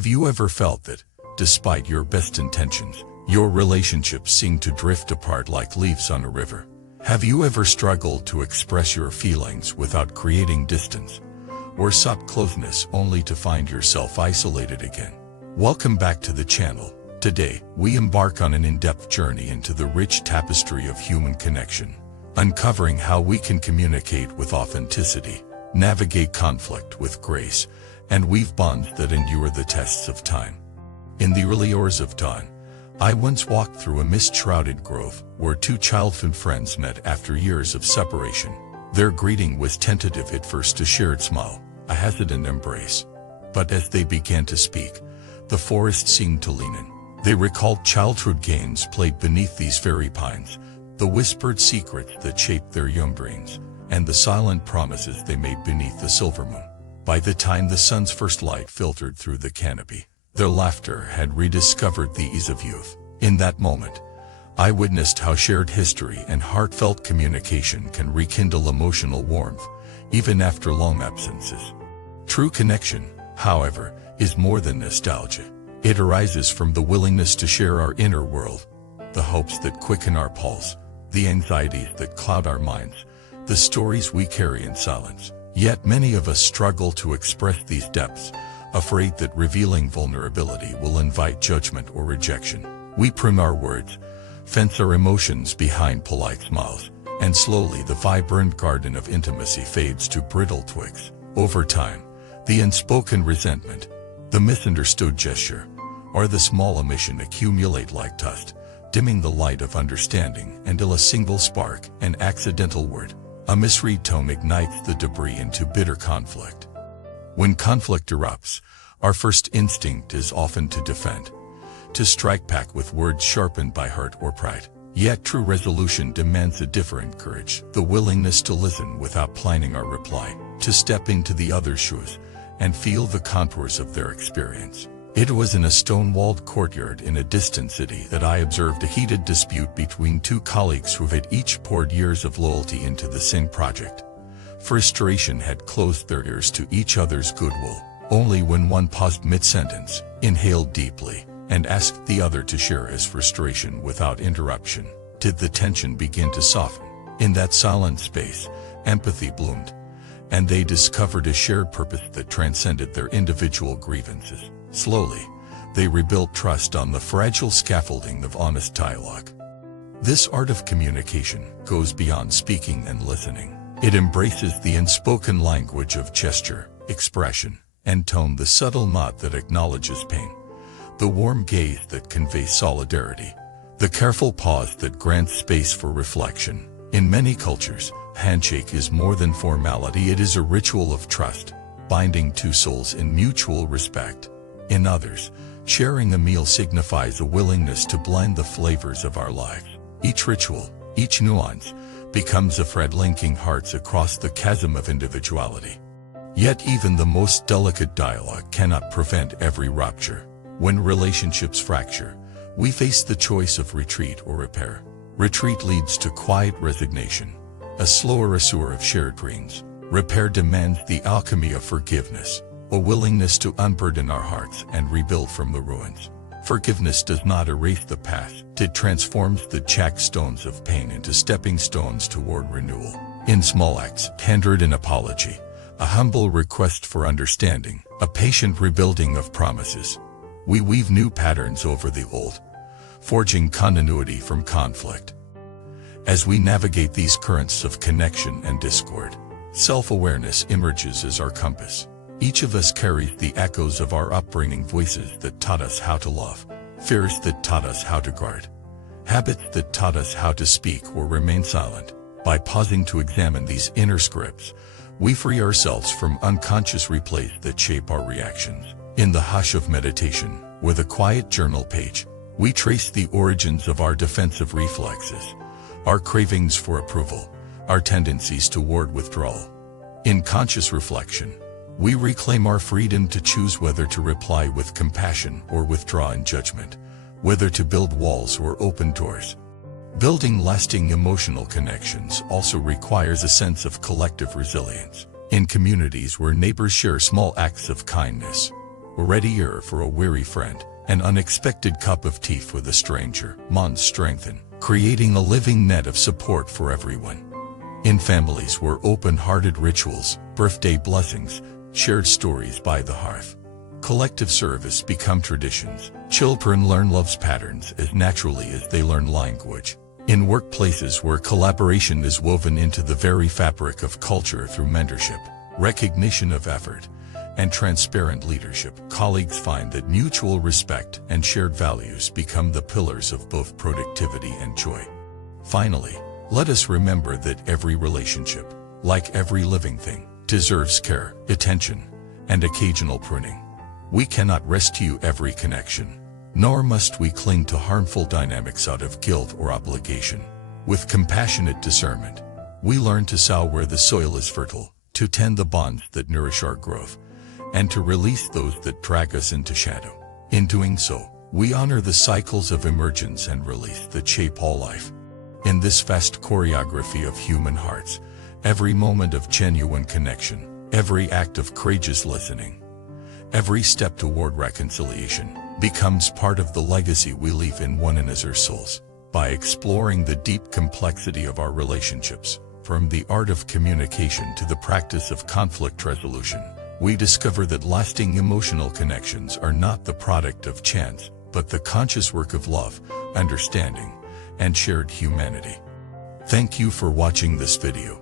Have you ever felt that, despite your best intentions, your relationships seem to drift apart like leaves on a river? Have you ever struggled to express your feelings without creating distance, or sought closeness only to find yourself isolated again? Welcome back to the channel. Today, we embark on an in-depth journey into the rich tapestry of human connection, uncovering how we can communicate with authenticity, navigate conflict with grace, and weave bonds that endure the tests of time. In the early hours of dawn, I once walked through a mist-shrouded grove where two childhood friends met after years of separation. Their greeting was tentative at first, a shared smile, a hesitant embrace. But as they began to speak, the forest seemed to lean in. They recalled childhood games played beneath these very pines, the whispered secrets that shaped their young brains, and the silent promises they made beneath the silver moon. By the time the sun's first light filtered through the canopy, their laughter had rediscovered the ease of youth. In that moment, I witnessed how shared history and heartfelt communication can rekindle emotional warmth, even after long absences. True connection, however, is more than nostalgia. It arises from the willingness to share our inner world, the hopes that quicken our pulse, the anxieties that cloud our minds, the stories we carry in silence. Yet many of us struggle to express these depths, afraid that revealing vulnerability will invite judgment or rejection. We prim our words, fence our emotions behind polite smiles, and slowly the vibrant garden of intimacy fades to brittle twigs. Over time, the unspoken resentment, the misunderstood gesture, or the small omission accumulate like dust, dimming the light of understanding until a single spark, an accidental word, a misread tone ignites the debris into bitter conflict. When conflict erupts, our first instinct is often to defend, to strike back with words sharpened by hurt or pride. Yet true resolution demands a different courage, the willingness to listen without planning our reply, to step into the other's shoes and feel the contours of their experience. It was in a stone-walled courtyard in a distant city that I observed a heated dispute between two colleagues who had each poured years of loyalty into the same project. Frustration had closed their ears to each other's goodwill. Only when one paused mid-sentence, inhaled deeply, and asked the other to share his frustration without interruption, did the tension begin to soften. In that silent space, empathy bloomed, and they discovered a shared purpose that transcended their individual grievances. Slowly, they rebuilt trust on the fragile scaffolding of honest dialogue. This art of communication goes beyond speaking and listening. It embraces the unspoken language of gesture, expression, and tone, the subtle nod that acknowledges pain, the warm gaze that conveys solidarity, the careful pause that grants space for reflection. In many cultures, handshake is more than formality, it is a ritual of trust, binding two souls in mutual respect. In others, sharing a meal signifies a willingness to blend the flavors of our lives. Each ritual, each nuance, becomes a thread linking hearts across the chasm of individuality. Yet even the most delicate dialogue cannot prevent every rupture. When relationships fracture, we face the choice of retreat or repair. Retreat leads to quiet resignation, a slower assure of shared dreams. Repair demands the alchemy of forgiveness, a willingness to unburden our hearts and rebuild from the ruins. Forgiveness does not erase the past, it transforms the jagged stones of pain into stepping stones toward renewal. In small acts, tendered an apology, a humble request for understanding, a patient rebuilding of promises, we weave new patterns over the old, forging continuity from conflict. As we navigate these currents of connection and discord, self-awareness emerges as our compass. Each of us carries the echoes of our upbringing, voices that taught us how to love, fears that taught us how to guard, habits that taught us how to speak or remain silent. By pausing to examine these inner scripts, we free ourselves from unconscious replays that shape our reactions. In the hush of meditation, with a quiet journal page, we trace the origins of our defensive reflexes, our cravings for approval, our tendencies toward withdrawal. In conscious reflection, we reclaim our freedom to choose whether to reply with compassion or withdraw in judgment, whether to build walls or open doors. Building lasting emotional connections also requires a sense of collective resilience. In communities where neighbors share small acts of kindness, a ready ear for a weary friend, an unexpected cup of tea for the stranger. Bonds strengthen, creating a living net of support for everyone. In families where open-hearted rituals, birthday blessings, shared stories by the hearth, collective service become traditions. Children learn love's patterns as naturally as they learn language. In workplaces where collaboration is woven into the very fabric of culture through mentorship, recognition of effort, and transparent leadership, colleagues find that mutual respect and shared values become the pillars of both productivity and joy. Finally, let us remember that every relationship, like every living thing, deserves care, attention, and occasional pruning. We cannot rescue every connection, nor must we cling to harmful dynamics out of guilt or obligation. With compassionate discernment, we learn to sow where the soil is fertile, to tend the bonds that nourish our growth, and to release those that drag us into shadow. In doing so, we honor the cycles of emergence and release that shape all life. In this vast choreography of human hearts, every moment of genuine connection, every act of courageous listening, every step toward reconciliation, becomes part of the legacy we leave in one another's souls. By exploring the deep complexity of our relationships, from the art of communication to the practice of conflict resolution, we discover that lasting emotional connections are not the product of chance, but the conscious work of love, understanding, and shared humanity. Thank you for watching this video.